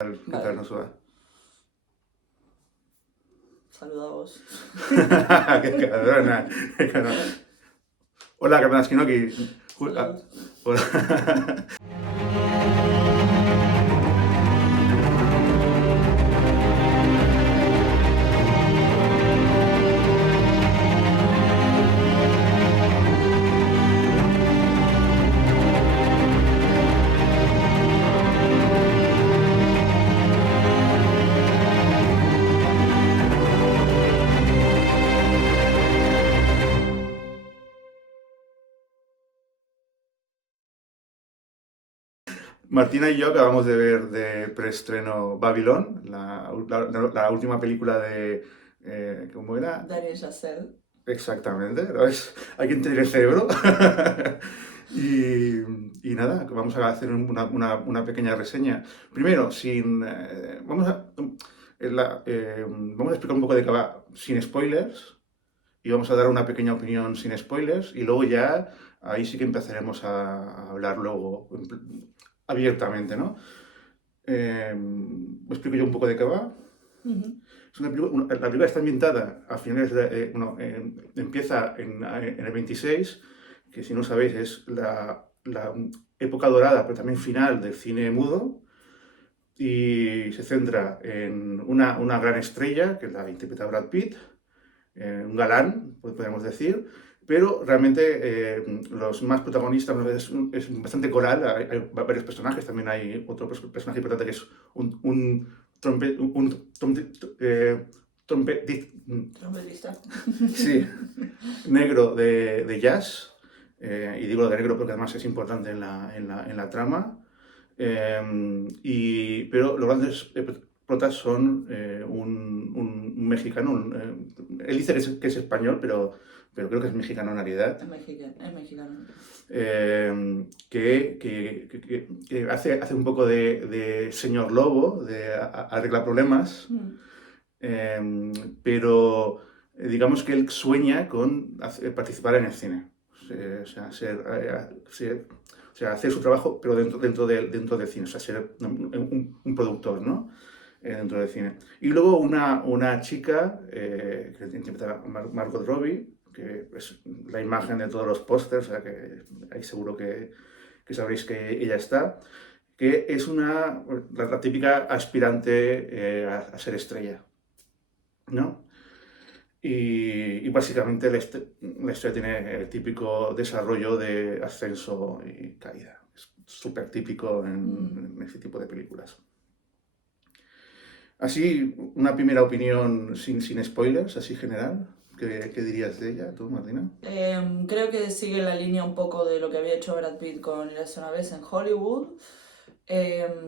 ¿Qué tal Vale, nos va? saludaos. Qué cabrona, qué cabrona. Hola, Capitán Skinoki. Salud. Hola. Martina y yo acabamos de ver de preestreno Babylon, la última película de... ¿cómo era? Daniel Chazelle. Exactamente, ¿no? Hay que entender el cerebro. Y, y nada, vamos a hacer una pequeña reseña. Primero, vamos a explicar un poco de qué va, sin spoilers, y vamos a dar una pequeña opinión sin spoilers, y luego ya ahí sí que empezaremos a hablar luego abiertamente, ¿no? Explico yo un poco de qué va. Ujú. La película está ambientada a finales empieza en el 26, que si no sabéis es la época dorada, pero también final del cine mudo, y se centra en una gran estrella, que la interpreta Brad Pitt, un galán, podríamos decir, pero realmente los más protagonistas es bastante coral, hay varios personajes, también hay otro personaje importante que es un trompetista, Trompetista. sí, negro de jazz, y digo de negro porque además es importante en la trama, pero los grandes protas son un mexicano, él dice que es español, pero creo que es mexicano en realidad, Es mexicano. que hace un poco de señor lobo, arregla problemas, Mm. eh, pero digamos que él sueña con participar en el cine. O sea, hacer su trabajo, pero dentro del cine, o sea, ser un productor, ¿no? Dentro del cine. Y luego una chica que interpreta a Margot Robbie, que es la imagen de todos los pósters, o sea, que ahí seguro que sabréis que ella está, que es la típica aspirante a ser estrella, ¿no? Y básicamente la historia tiene el típico desarrollo de ascenso y caída. Es súper típico Mm. en ese tipo de películas. Así, una primera opinión sin spoilers, así general. ¿Qué dirías de ella, tú, Martina? Creo que sigue la línea un poco de lo que había hecho Brad Pitt con Érase una vez en Hollywood.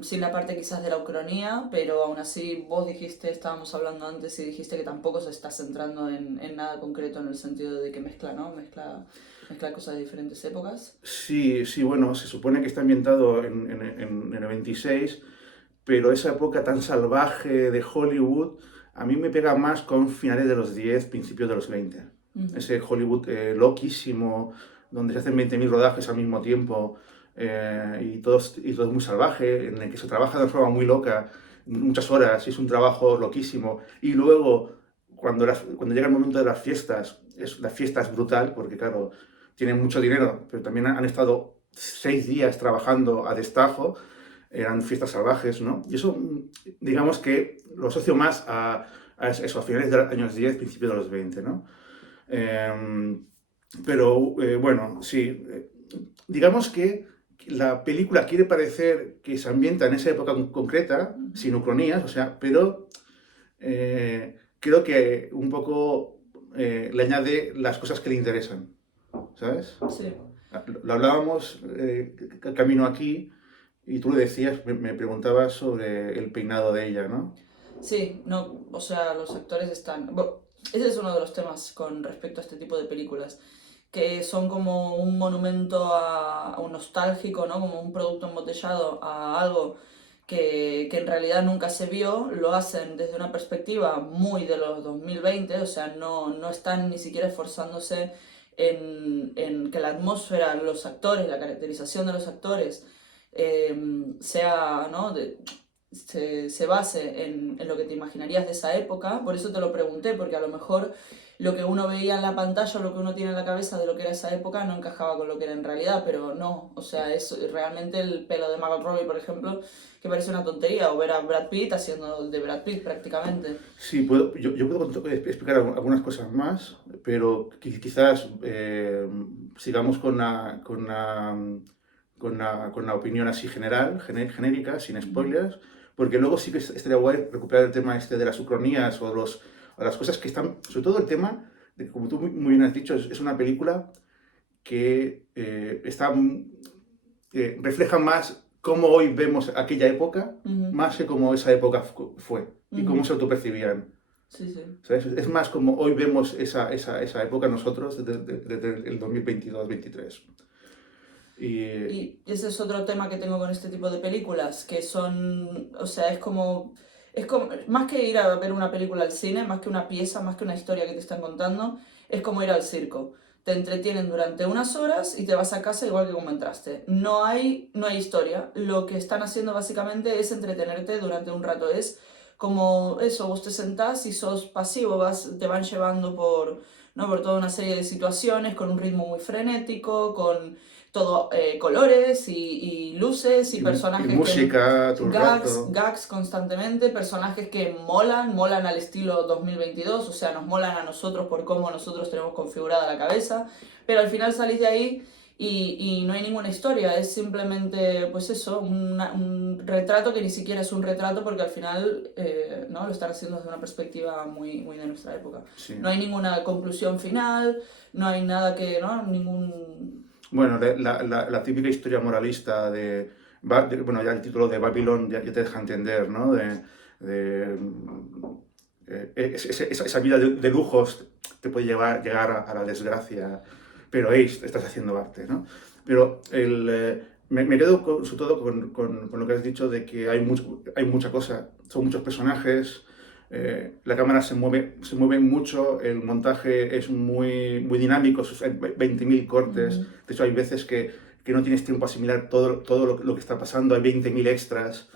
Sin la parte quizás de la ucronía, pero aún así vos dijiste, estábamos hablando antes y dijiste que tampoco se está centrando en nada concreto en el sentido de que mezcla, ¿no? Mezcla cosas de diferentes épocas. Sí, sí, bueno, se supone que está ambientado en el 26, pero esa época tan salvaje de Hollywood a mí me pega más con finales de los 10, principios de los 20. Ujú. Ese Hollywood loquísimo, donde se hacen 20.000 rodajes al mismo tiempo, y todo es muy salvaje, en el que se trabaja de una forma muy loca, muchas horas, y es un trabajo loquísimo. Y luego, cuando llega el momento de las fiestas, la fiesta es brutal, porque claro, tienen mucho dinero, pero también han estado 6 días trabajando a destajo, eran fiestas salvajes, ¿no? Y eso, digamos que lo asocio más a eso, a finales de los años 10, principios de los 20, ¿no? Eh, pero bueno, sí, digamos que la película quiere parecer que se ambienta en esa época concreta, Ujú. sin ucronías, o sea, pero creo que un poco le añade las cosas que le interesan, ¿sabes? Sí. Lo hablábamos camino aquí y tú le decías, me preguntabas sobre el peinado de ella, ¿no? Sí, no, o sea, los actores están... ese es uno de los temas con respecto a este tipo de películas, que son como un monumento a un nostálgico, ¿no? Como un producto embotellado a algo que en realidad nunca se vio, lo hacen desde una perspectiva muy de los 2020, o sea, no están ni siquiera esforzándose en que la atmósfera, los actores, la caracterización de los actores sea, ¿no? se base en lo que te imaginarías de esa época. Por eso te lo pregunté, porque a lo mejor lo que uno veía en la pantalla o lo que uno tiene en la cabeza de lo que era esa época no encajaba con lo que era en realidad, pero no, o sea, es realmente el pelo de Margot Robbie, por ejemplo, que parece una tontería, o ver a Brad Pitt haciendo de Brad Pitt prácticamente. Sí, yo puedo explicar algunas cosas más, pero quizás sigamos con la opinión así general, genérica, sin Ujú, spoilers, porque luego sí que estaría guay recuperar el tema este de las ucronías o las cosas que están, sobre todo el tema, de que como tú muy bien has dicho, es una película que refleja más cómo hoy vemos aquella época, ujú, más que cómo esa época fue y cómo ujú. se autopercibían. Sí, sí. ¿Sabes? Es más como hoy vemos esa época nosotros desde el 2022-23. Y Y ese es otro tema que tengo con este tipo de películas, que son, o sea, es como, más que ir a ver una película al cine, más que una pieza, más que una historia que te están contando, es como ir al circo. Te entretienen durante unas horas y te vas a casa igual que como entraste. No hay historia. Lo que están haciendo básicamente es entretenerte durante un rato. Es como eso, vos te sentás y sos pasivo, te van llevando por, ¿no? por toda una serie de situaciones con un ritmo muy frenético, con todo colores y luces y y personajes que música todo el gags, rato. gags constantemente, personajes que molan al estilo 2022, o sea, nos molan a nosotros por cómo nosotros tenemos configurada la cabeza, pero al final salís de ahí y no hay ninguna historia, es simplemente, pues eso, un retrato que ni siquiera es un retrato porque al final, ¿no? Lo están haciendo desde una perspectiva muy de nuestra época. Sí. No hay ninguna conclusión final, no hay nada que, ¿no? Ningún... Bueno, la típica historia moralista bueno, ya el título de Babylon ya te deja entender, ¿no? Esa vida de lujos te puede llegar a la desgracia, pero hey, estás haciendo arte, ¿no? Pero me quedo sobre todo con lo que has dicho de que hay mucha cosa, son muchos personajes, la cámara se mueve mucho, el montaje es muy dinámico, hay 20.000 cortes, Ujú. de hecho hay veces que no tienes tiempo a asimilar todo lo que está pasando, hay 20.000 extras.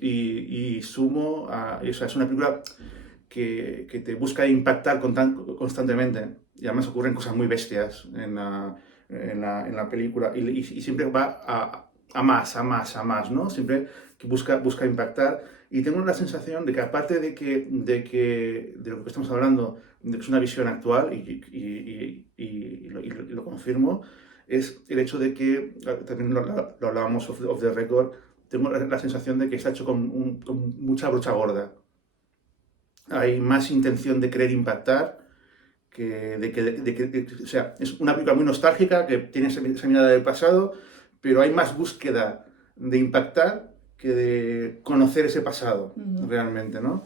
Y sumo o sea, es una película que te busca impactar constantemente y además ocurren cosas muy bestias en la película y siempre va a más, a más, a más, ¿no? Siempre que busca impactar y tengo la sensación de que aparte de lo que estamos hablando, de que es una visión actual y lo confirmo, es el hecho de que, también lo hablábamos off the record, tengo la sensación de que está hecho con mucha brocha gorda. Hay más intención de querer impactar o sea, es una película muy nostálgica que tiene esa mirada del pasado, pero hay más búsqueda de impactar que de conocer ese pasado Ujú. realmente, ¿no?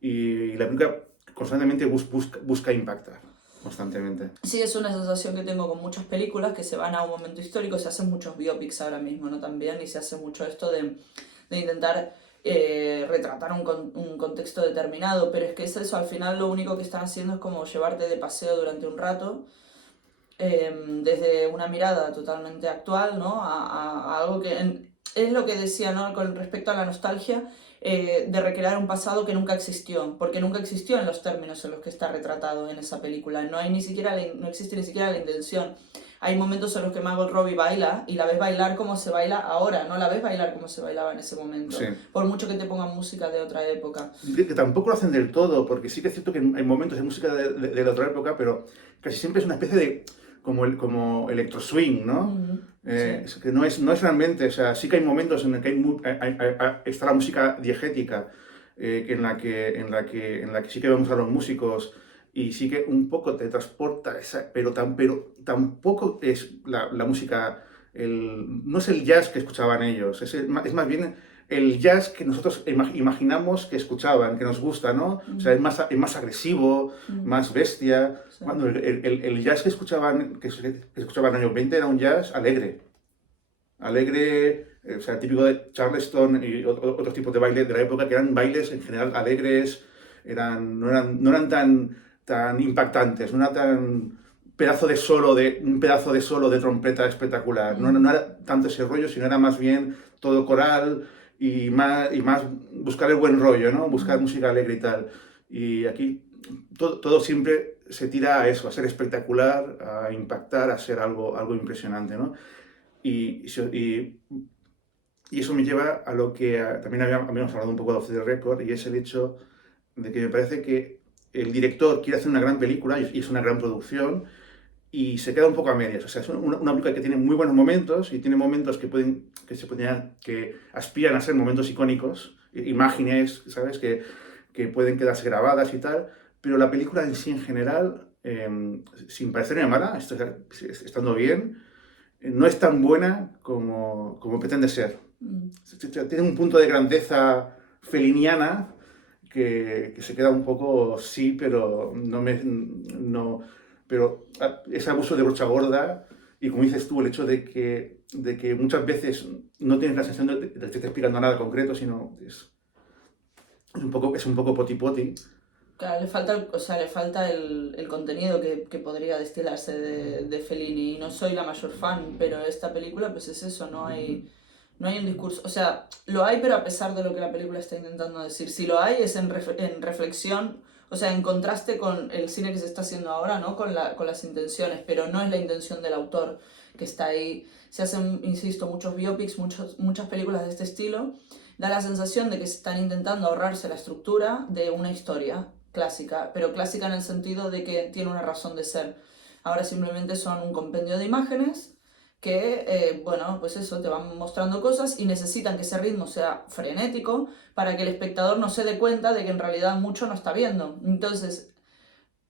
Y la película constantemente busca impactar, constantemente. Sí, es una sensación que tengo con muchas películas que se van a un momento histórico, se hacen muchos biopics ahora mismo, ¿no? También, y se hace mucho esto de intentar retratar un contexto determinado, pero es que es eso, al final lo único que están haciendo es como llevarte de paseo durante un rato, desde una mirada totalmente actual, ¿no? A algo que es lo que decía, ¿no? Con respecto a la nostalgia, de recrear un pasado que nunca existió, porque nunca existió en los términos en los que está retratado en esa película. No hay ni siquiera no existe ni siquiera la intención. Hay momentos en los que Margot Robbie baila y la ves bailar como se baila ahora, no la ves bailar como se bailaba en ese Sí. momento, por mucho que te pongan música de otra época. Que tampoco lo hacen del todo, porque sí que es cierto que hay momentos de música de la otra época, pero casi siempre es una especie de como electro swing, ¿no? Ujú, sí. Es que no es realmente, o sea, sí que hay momentos en los que está la música diegética, en la que sí que vemos a los músicos y sí que un poco te transporta, pero tampoco es la música, no es el jazz que escuchaban ellos, es más bien el jazz que nosotros imaginamos que escuchaban, que nos gusta, ¿no? O sea, Ujú, es más agresivo, ujú, más bestia. sí. Cuando el jazz que escuchaban en los años 20 era un jazz alegre. Alegre, o sea, típico de Charleston y otros tipos de baile de la época, que eran bailes en general alegres, no eran tan impactantes, no era un pedazo de solo de trompeta espectacular. No Ujú, era tanto ese rollo, sino era más bien todo coral y más buscar el buen rollo, ¿no? Buscar música alegre y tal. Y aquí todo siempre se tira a eso, a ser espectacular, a impactar, a ser algo impresionante, ¿no? Y, y, y eso me lleva a lo que también habíamos hablado un poco de Off the Record, y es el hecho de que me parece que el director quiere hacer una gran película y es una gran producción y se queda un poco a medias. O sea, es una película que tiene muy buenos momentos y tiene momentos que aspiran a ser momentos icónicos, imágenes, ¿sabes? Que pueden quedarse grabadas y tal, pero la película en sí en general, sin parecerme mala, estando bien, no es tan buena como pretende ser. Mm. Tiene un punto de grandeza feliniana que se queda un poco, sí, pero no, pero es abuso de brocha gorda y como dices tú, el hecho de que muchas veces no tienes la sensación de que te esté explicando nada concreto, sino es un poco poti poti. Claro, le falta, o sea, le falta el contenido que podría destilarse de Fellini. Y no soy la mayor fan, pero esta película, pues es eso, no hay un discurso. O sea, lo hay, pero a pesar de lo que la película está intentando decir. Si lo hay, es en reflexión, o sea, en contraste con el cine que se está haciendo ahora, ¿no? Con las intenciones, pero no es la intención del autor que está ahí. Se hacen, insisto, muchos biopics, muchas películas de este estilo. Da la sensación de que están intentando ahorrarse la estructura de una historia clásica, pero clásica en el sentido de que tiene una razón de ser. Ahora simplemente son un compendio de imágenes que, bueno, pues eso, te van mostrando cosas y necesitan que ese ritmo sea frenético para que el espectador no se dé cuenta de que en realidad mucho no está viendo. Entonces,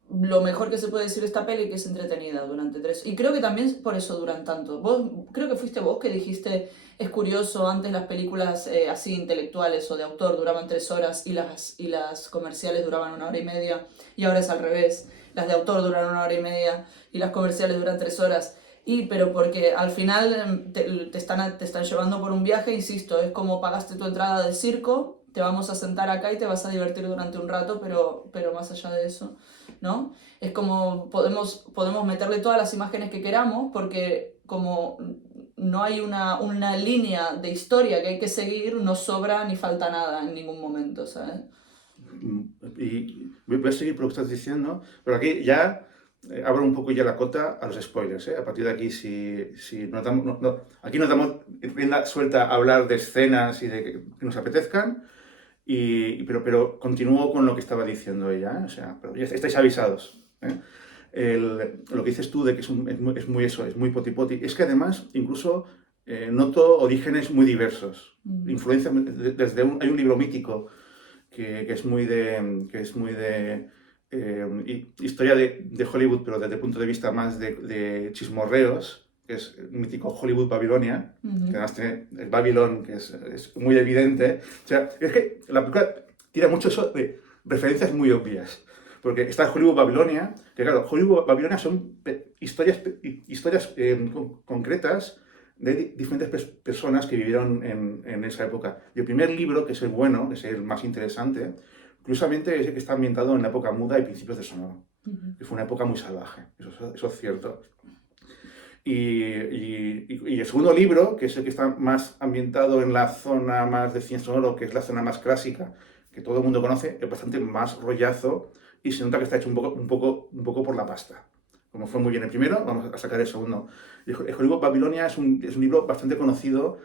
lo mejor que se puede decir de esta peli que es entretenida durante 3. Y creo que también por eso duran tanto. Creo que fuiste vos que dijiste, es curioso, antes las películas así intelectuales o de autor duraban 3 horas y las comerciales duraban 1 hora y media. Y ahora es al revés. Las de autor duran 1 hora y media y las comerciales duran 3 horas. Pero porque al final te están llevando por un viaje, insisto, es como pagaste tu entrada de circo, te vamos a sentar acá y te vas a divertir durante un rato, pero más allá de eso, ¿no? Es como podemos meterle todas las imágenes que queramos porque como no hay una línea de historia que hay que seguir, no sobra ni falta nada en ningún momento, ¿sabes? Y voy a seguir por lo que estás diciendo, pero aquí ya abro un poco ya la cota a los spoilers, ¿eh? A partir de aquí, si notamos, aquí nos damos rienda suelta a hablar de escenas y de que nos apetezcan, pero continúo con lo que estaba diciendo ella, ¿eh? O sea, pero ya estáis avisados, ¿eh? Lo que dices tú de que es muy eso, es muy poti poti, es que además incluso noto orígenes muy diversos, influencia desde hay un libro mítico que es muy de historia de Hollywood, pero desde el punto de vista más de chismorreos, que es el mítico Hollywood Babilonia, que además tiene el Babylon, que es muy evidente. O sea, es que la película tira mucho eso de referencias muy obvias. Porque está Hollywood Babilonia, que claro, Hollywood Babilonia son historias concretas de diferentes personas que vivieron en esa época. Y el primer libro, que es el bueno, que es el más interesante, curiosamente es el que está ambientado en la época muda y principios de Sonoro, que fue una época muy salvaje, eso es cierto. Y el segundo libro, que es el que está más ambientado en la zona más de cine sonoro, que es la zona más clásica, que todo el mundo conoce, es bastante más rollazo y se nota que está hecho un poco por la pasta. Como fue muy bien el primero, vamos a sacar el segundo. El Hollywood Babilonia es un libro bastante conocido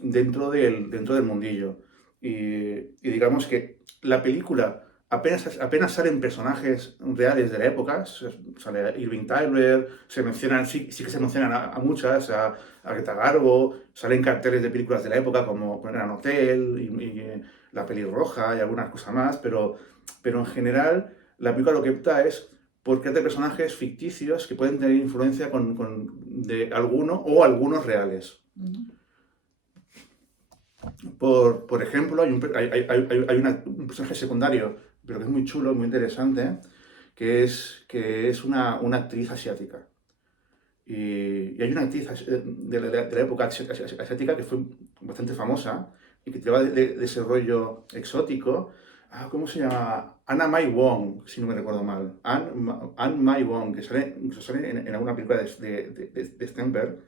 dentro del mundillo. Y digamos que la película apenas salen personajes reales de la época, sale Irving Tyler, sí que se mencionan a muchas, a Greta Garbo, salen carteles de películas de la época como Gran Hotel y La Pelirroja y algunas cosas más, pero en general la película lo que opta es por crear personajes ficticios que pueden tener influencia de alguno o algunos reales. Por ejemplo, hay un personaje secundario, pero que es muy chulo, muy interesante, que es una actriz asiática. Y hay una actriz de la época asiática que fue bastante famosa y que te va de ese rollo exótico. ¿Cómo se llama? Anna May Wong, si no me recuerdo mal. Anne May Wong, que sale en alguna película de Stenberg.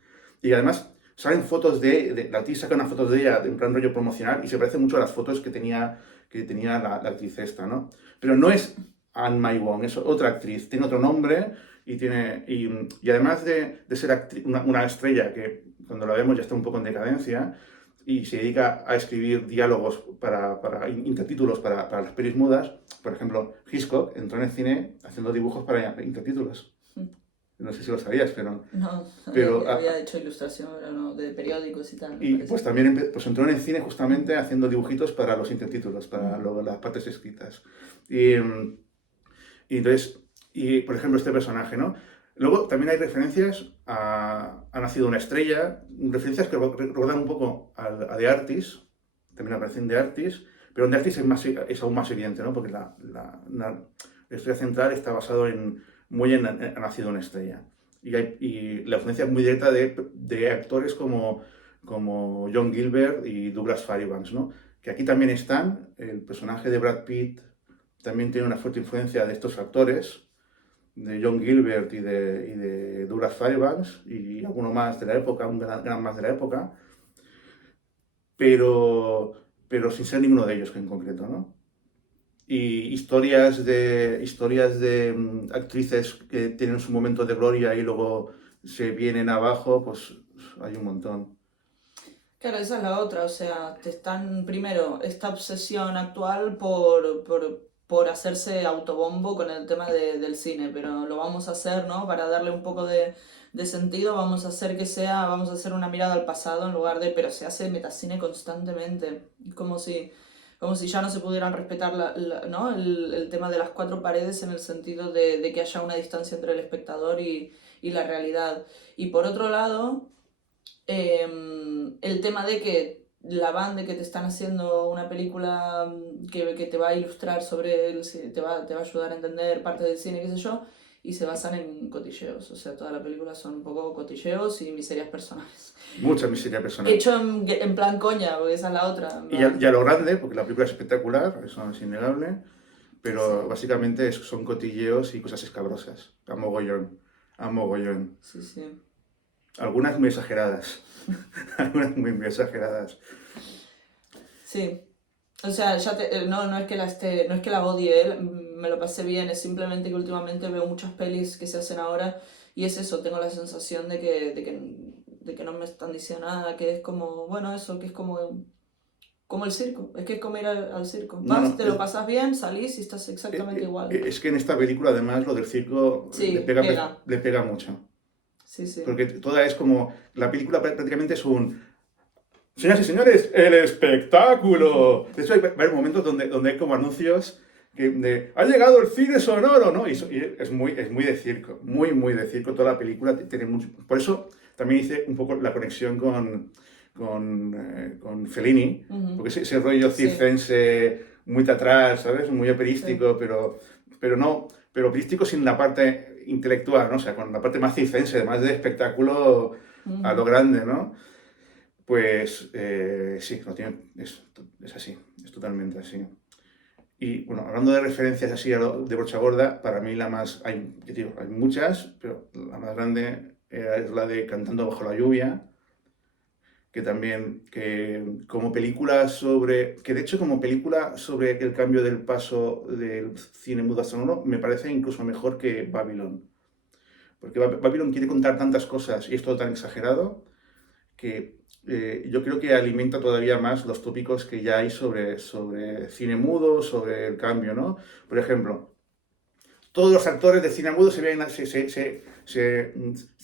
Y además salen fotos la actriz saca unas fotos de ella en plan rollo promocional y se parece mucho a las fotos que tenía la actriz esta, ¿no? Pero no es Anne Mai Wong, es otra actriz, tiene otro nombre y además de ser una estrella que cuando la vemos ya está un poco en decadencia y se dedica a escribir diálogos intertítulos para las pelis mudas, por ejemplo, Hitchcock entró en el cine haciendo dibujos para intertítulos. No sé si lo sabías, No, pero había hecho ilustración, pero no, de periódicos y tal. y pues también pues entró en el cine justamente haciendo dibujitos para los intertítulos, para las partes escritas. Y entonces, por ejemplo, este personaje, ¿no? Luego también hay referencias Ha nacido una estrella, referencias que recuerdan un poco a The Artist, también aparecen The Artist, pero en The Artist es aún más evidente, ¿no? Porque la historia central está basado muy en Ha nacido una estrella. Y la influencia es muy directa de actores como John Gilbert y Douglas Fairbanks, ¿no? Que aquí también están, el personaje de Brad Pitt también tiene una fuerte influencia de estos actores, de John Gilbert y de Douglas Fairbanks y alguno más de la época, un gran más de la época, pero sin ser ninguno de ellos en concreto, ¿no? Y historias de actrices que tienen su momento de gloria y luego se vienen abajo, pues hay un montón. Claro, esa es la otra, o sea, te están primero esta obsesión actual por hacerse autobombo con el tema del cine, pero lo vamos a hacer, ¿no? Para darle un poco de sentido, vamos a hacer vamos a hacer una mirada al pasado en lugar pero se hace metacine constantemente, como si ya no se pudieran respetar ¿no? el tema de las cuatro paredes en el sentido de que haya una distancia entre el espectador y la realidad. Y por otro lado el tema de que la banda que te están haciendo una película que te va a ilustrar sobre te va a ayudar a entender parte del cine, qué sé yo, y se basan en cotilleos. O sea, toda la película son un poco cotilleos y miserias personales. Mucha miseria personal. Hecho en plan coña, porque esa es la otra. Y ya lo grande, porque la película es espectacular, eso es innegable, pero sí, básicamente son cotilleos y cosas escabrosas, a mogollón. Sí, sí. Algunas muy exageradas. Algunas muy exageradas. Sí. O sea, no es que no es que la odie, me lo pasé bien, es simplemente que últimamente veo muchas pelis que se hacen ahora y es eso, tengo la sensación de que no me están diciendo nada, que es como, bueno, eso, que es como el circo, es que es como ir al circo. Vas, te lo pasas bien, salís y estás exactamente igual. Es que en esta película además lo del circo sí, le pega mucho. Sí, sí. Porque toda es como, la película prácticamente es señoras y señores, el espectáculo. De hecho, va a haber momentos donde hay como anuncios ha llegado el cine sonoro, ¿no? Y es muy de circo, muy de circo. Toda la película tiene mucho. Por eso también hice un poco la conexión con Fellini, porque ese rollo circense muy teatral, ¿sabes? Muy operístico, sí, pero operístico sin la parte intelectual, ¿no? O sea, con la parte más circense, más de espectáculo a lo grande, ¿no? Pues sí, es así, es totalmente así. Y bueno, hablando de referencias así de brocha gorda, para mí hay muchas, pero la más grande es la de Cantando bajo la lluvia, que también, como película como película sobre el cambio del paso del cine mudo a sonoro, me parece incluso mejor que Babylon. Porque Babylon quiere contar tantas cosas y es todo tan exagerado que yo creo que alimenta todavía más los tópicos que ya hay sobre cine mudo, sobre el cambio, ¿no? Por ejemplo, todos los actores de cine mudo se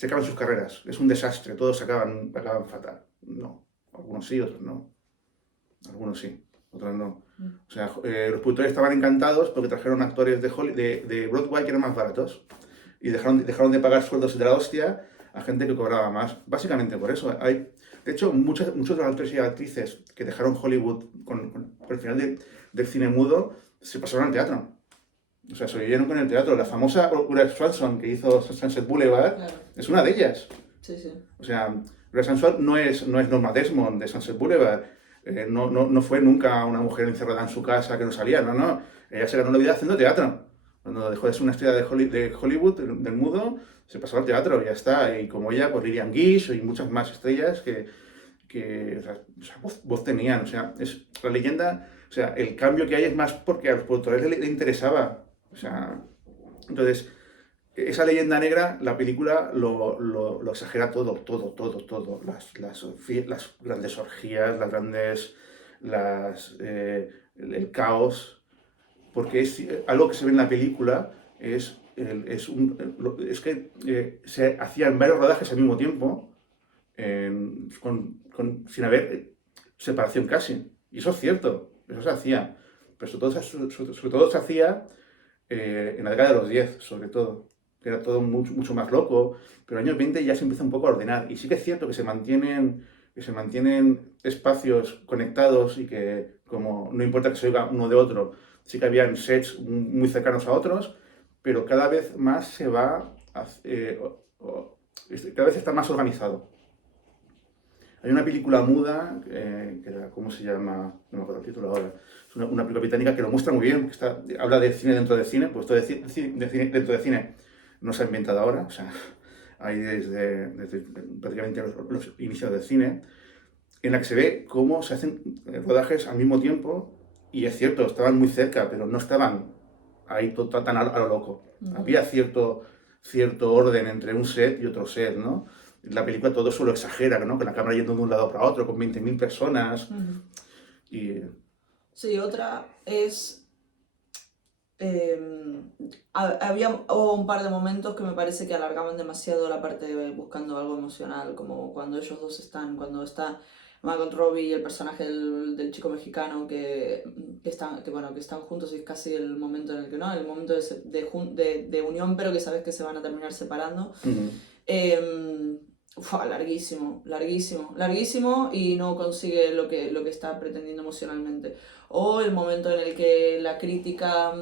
acaban sus carreras. Es un desastre, todos acaban fatal. No, algunos sí, otros no. Algunos sí, otros no. O sea, los productores estaban encantados porque trajeron actores de Broadway que eran más baratos y dejaron de pagar sueldos de la hostia a gente que cobraba más. Básicamente por eso. De hecho, muchos de los actores y actrices que dejaron Hollywood con el final del cine mudo se pasaron al teatro. O sea, se vivieron con el teatro. La famosa Ura Swanson que hizo Sunset Boulevard, claro, es una de ellas. Sí, sí. O sea, Ura Swanson no es Norma Desmond de Sunset Boulevard. No fue nunca una mujer encerrada en su casa que no salía. No. Ella se ganó la vida haciendo teatro. Cuando dejó de ser una estrella de Hollywood, del mudo, se pasó al teatro y ya está. Y como ella, pues Lillian Gish y muchas más estrellas que o sea, voz tenían. O sea, es la leyenda, o sea, el cambio que hay es más porque a los productores le interesaba. O sea, entonces, esa leyenda negra, la película lo exagera todo, todo, todo, todo. Las grandes orgías, las grandes, el caos, porque es algo que se ve en la película, es que se hacían varios rodajes al mismo tiempo, sin haber separación casi. Y eso es cierto, eso se hacía. Pero sobre todo se hacía en la década de los 10 sobre todo, que era todo mucho, mucho más loco, pero en los años 20 ya se empieza un poco a ordenar. Y sí que es cierto que se mantienen espacios conectados y que, como no importa que se oiga uno de otro, sí que habían sets muy cercanos a otros, pero cada vez más se va, cada vez está más organizado. Hay una película muda, ¿cómo se llama? No me acuerdo el título ahora. Es una película británica que lo muestra muy bien, que habla de cine dentro de cine, pues esto de cine dentro de cine no se ha inventado ahora, o sea, hay desde prácticamente los inicios del cine, en la que se ve cómo se hacen rodajes al mismo tiempo, y es cierto, estaban muy cerca, pero no estaban ahí tan a lo loco. Había cierto orden entre un set y otro set, ¿no? En la película todo eso lo exagera, ¿no? Con la cámara yendo de un lado para otro, con 20.000 personas. Y Sí, otra es... hubo un par de momentos que me parece que alargaban demasiado la parte de buscando algo emocional, como cuando ellos dos cuando está Margot Robbie y el personaje del chico mexicano que están juntos y es casi el momento en el que no, el momento de unión, pero que sabes que se van a terminar separando. Larguísimo, larguísimo, larguísimo y no consigue lo que está pretendiendo emocionalmente. O el momento en el que la crítica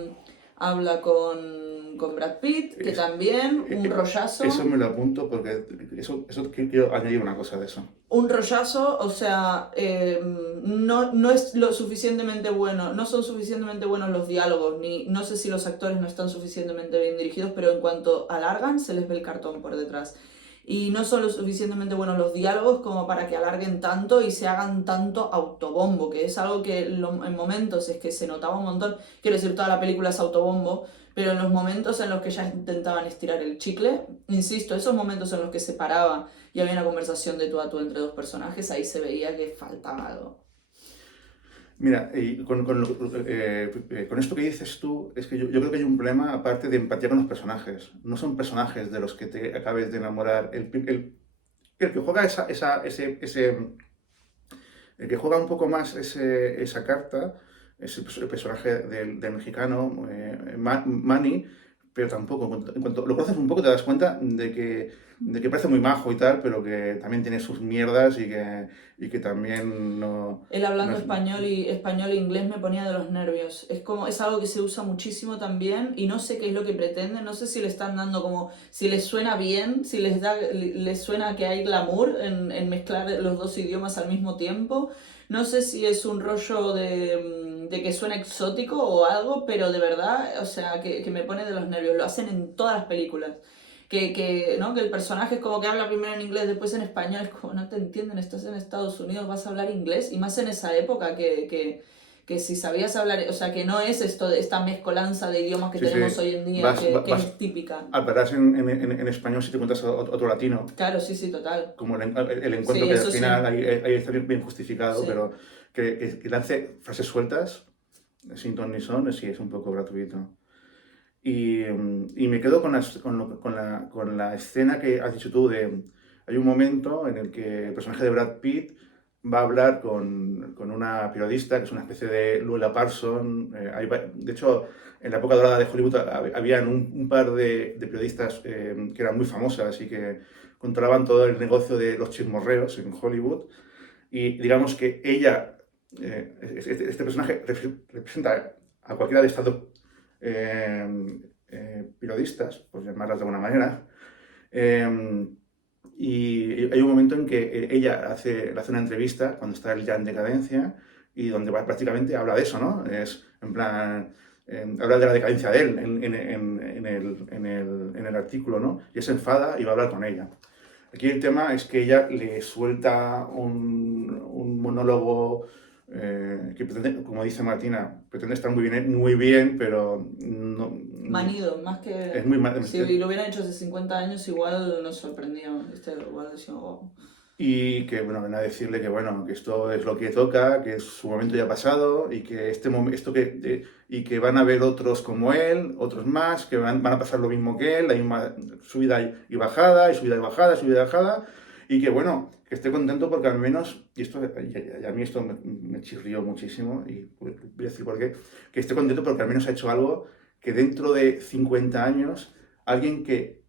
habla con Brad Pitt, que también un rollazo. Eso me lo apunto porque eso quiero añadir una cosa de eso. Un rollazo, o sea, no es lo suficientemente bueno, no son suficientemente buenos los diálogos, ni no sé si los actores no están suficientemente bien dirigidos, pero en cuanto alargan, se les ve el cartón por detrás. Y no son lo suficientemente buenos los diálogos como para que alarguen tanto y se hagan tanto autobombo, que es algo que en momentos es que se notaba un montón. Quiero decir, toda la película es autobombo, pero en los momentos en los que ya intentaban estirar el chicle, insisto, esos momentos en los que se paraba y había una conversación de tú a tú entre dos personajes, ahí se veía que faltaba algo. Mira, y con esto que dices tú, es que yo creo que hay un problema aparte de empatía con los personajes. No son personajes de los que te acabes de enamorar. El que juega el que juega un poco más esa carta es el personaje del mexicano, Manny, pero tampoco, en cuanto lo conoces un poco te das cuenta de que parece muy majo y tal, pero que también tiene sus mierdas y que también no... Él hablando no es- español e inglés me ponía de los nervios. Es algo que se usa muchísimo también y no sé qué es lo que pretenden, no sé si le están dando como, si les suena bien, si les suena que hay glamour en mezclar los dos idiomas al mismo tiempo. No sé si es un rollo de que suena exótico o algo, pero de verdad, o sea, que me pone de los nervios. Lo hacen en todas las películas. ¿No? Que el personaje es como que habla primero en inglés, después en español, es como no te entienden, estás en Estados Unidos, vas a hablar inglés, y más en esa época que si sabías hablar, o sea, que no es esta mezcolanza de idiomas que Sí, tenemos sí. hoy en día, que Vas es típica. hablarás en español si te encuentras a otro latino, Claro, sí, sí, total. como el encuentro Sí, que al eso sí, final ahí está bien justificado, sí. pero que lance frases sueltas, sin ton ni son, sí, es un poco gratuito. Y me quedo con la escena que has dicho tú hay un momento en el que el personaje de Brad Pitt va a hablar con una periodista que es una especie de Lula Parson. De hecho, en la época dorada de Hollywood habían un par de periodistas que eran muy famosas y que controlaban todo el negocio de los chismorreos en Hollywood. Y digamos que ella, este personaje representa a cualquiera de estas dos periodistas, por llamarlas de alguna manera. Y hay un momento en que ella le hace una entrevista cuando está él ya en decadencia y donde prácticamente habla de eso, ¿no? Es en plan, habla de la decadencia de él en el artículo, ¿no? Y se enfada y va a hablar con ella. Aquí el tema es que ella le suelta un monólogo que pretende, como dice Martina, pretende estar muy bien, pero no... Manido, más que... Es muy si lo hubieran hecho hace 50 años, igual nos sorprendía. Igual decíamos, wow. Y que, bueno, ven a decirle que, bueno, que esto es lo que toca, que su momento ya ha pasado y que y que van a haber otros como él, otros más, que van a pasar lo mismo que él, la misma subida y bajada, y subida y bajada, subida y bajada, y que, bueno, que esté contento porque al menos, y a mí esto me chirrió muchísimo, y voy a decir por qué, que esté contento porque al menos ha hecho algo que dentro de 50 años, alguien que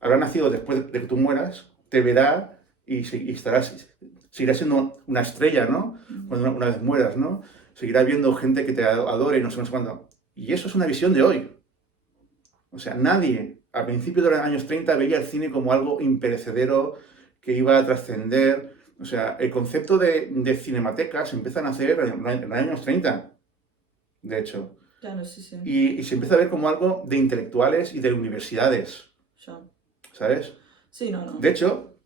habrá nacido después de que tú mueras, te verá y seguirá siendo una estrella, ¿no? Cuando una vez mueras, ¿no? Seguirá viendo gente que te adore y no sé cuándo. Y eso es una visión de hoy. O sea, nadie a principios de los años 30 veía el cine como algo imperecedero que iba a trascender. O sea, el concepto de cinematecas empieza a nacer en los años 30, de hecho. Claro, sí, sí. Y se empieza a ver como algo de intelectuales y de universidades. Ya. ¿Sabes? Sí, no. De hecho,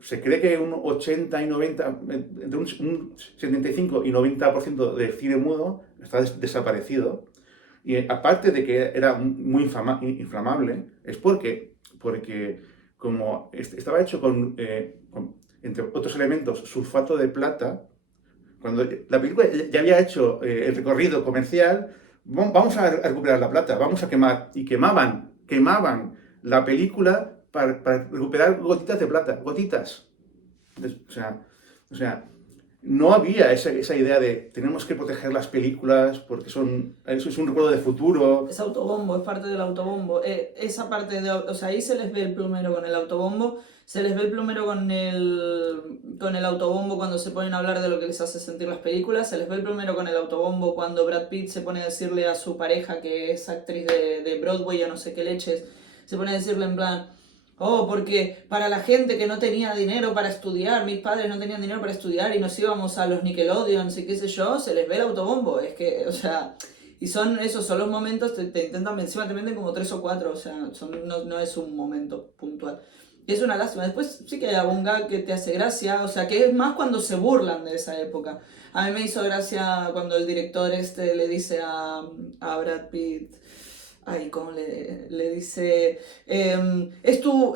se cree que un 80 y 90, entre un 75 y 90% del cine mudo está desaparecido. Y aparte de que era muy inflamable, es porque como estaba hecho entre otros elementos, sulfato de plata, cuando la película ya había hecho el recorrido comercial, vamos a recuperar la plata, vamos a quemar. Y quemaban la película para recuperar gotitas de plata, gotitas. O sea, no había esa idea de tenemos que proteger las películas porque eso es un recuerdo de futuro. Es autobombo, es parte del autobombo. Esa parte o sea, ahí se les ve el plumero con el autobombo, se les ve el plumero con el autobombo cuando se ponen a hablar de lo que les hace sentir las películas, se les ve el plumero con el autobombo cuando Brad Pitt se pone a decirle a su pareja que es actriz de Broadway o no sé qué leches, se pone a decirle en plan... Oh, porque para la gente que no tenía dinero para estudiar, mis padres no tenían dinero para estudiar y nos íbamos a los Nickelodeons y qué sé yo, se les ve el autobombo. Es que, o sea, y son los momentos, te intentan, encima te venden como 3 o 4, o sea, no es un momento puntual. Y es una lástima. Después sí que hay algún gag que te hace gracia, o sea, que es más cuando se burlan de esa época. A mí me hizo gracia cuando el director le dice a Brad Pitt... Ay, ¿cómo le dice? Es tu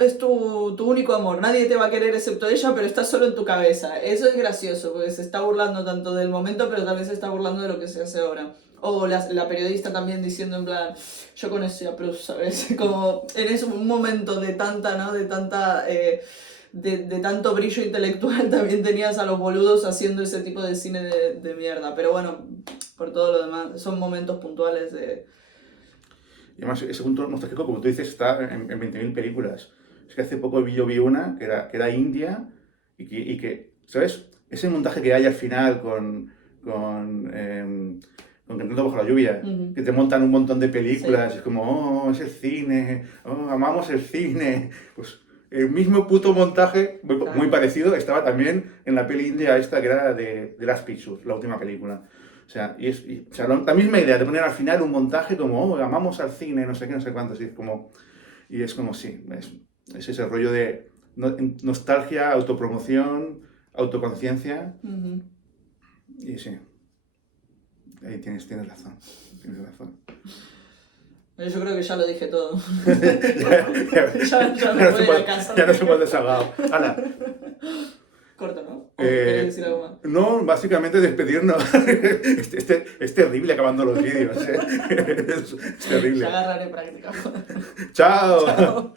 único amor, nadie te va a querer excepto ella, pero está solo en tu cabeza. Eso es gracioso, porque se está burlando tanto del momento, pero también se está burlando de lo que se hace ahora. O la periodista también diciendo en plan, yo conocí a Proust, ¿sabes? Como en ese momento de tanta, ¿no? De tanto brillo intelectual también tenías a los boludos haciendo ese tipo de cine de mierda. Pero bueno, por todo lo demás, son momentos puntuales de... Y además, ese punto nostálgico, como tú dices, está en 20.000 películas. Es que hace poco yo vi una que era india y que, ¿sabes? Ese montaje que hay al final con Cantando bajo la lluvia, que te montan un montón de películas, sí. Y es como, oh, es el cine, oh, amamos el cine. Pues el mismo puto montaje, muy parecido, estaba también en la peli india esta que era de Last Pictures, la última película. O sea, la misma idea de poner al final un montaje como, oh, amamos al cine, no sé qué, no sé cuánto. Y es como, sí, es ese rollo de nostalgia, autopromoción, autoconciencia. Y sí, ahí tienes razón. Yo creo que ya lo dije todo. ya me voy a la casa. Ya nos hemos desahogado. Hala. Corto, ¿no? ¿Quieres decir algo más? No, básicamente despedirnos. Es terrible acabando los vídeos. Es terrible. Ya agarraré práctica. Chao. Chao.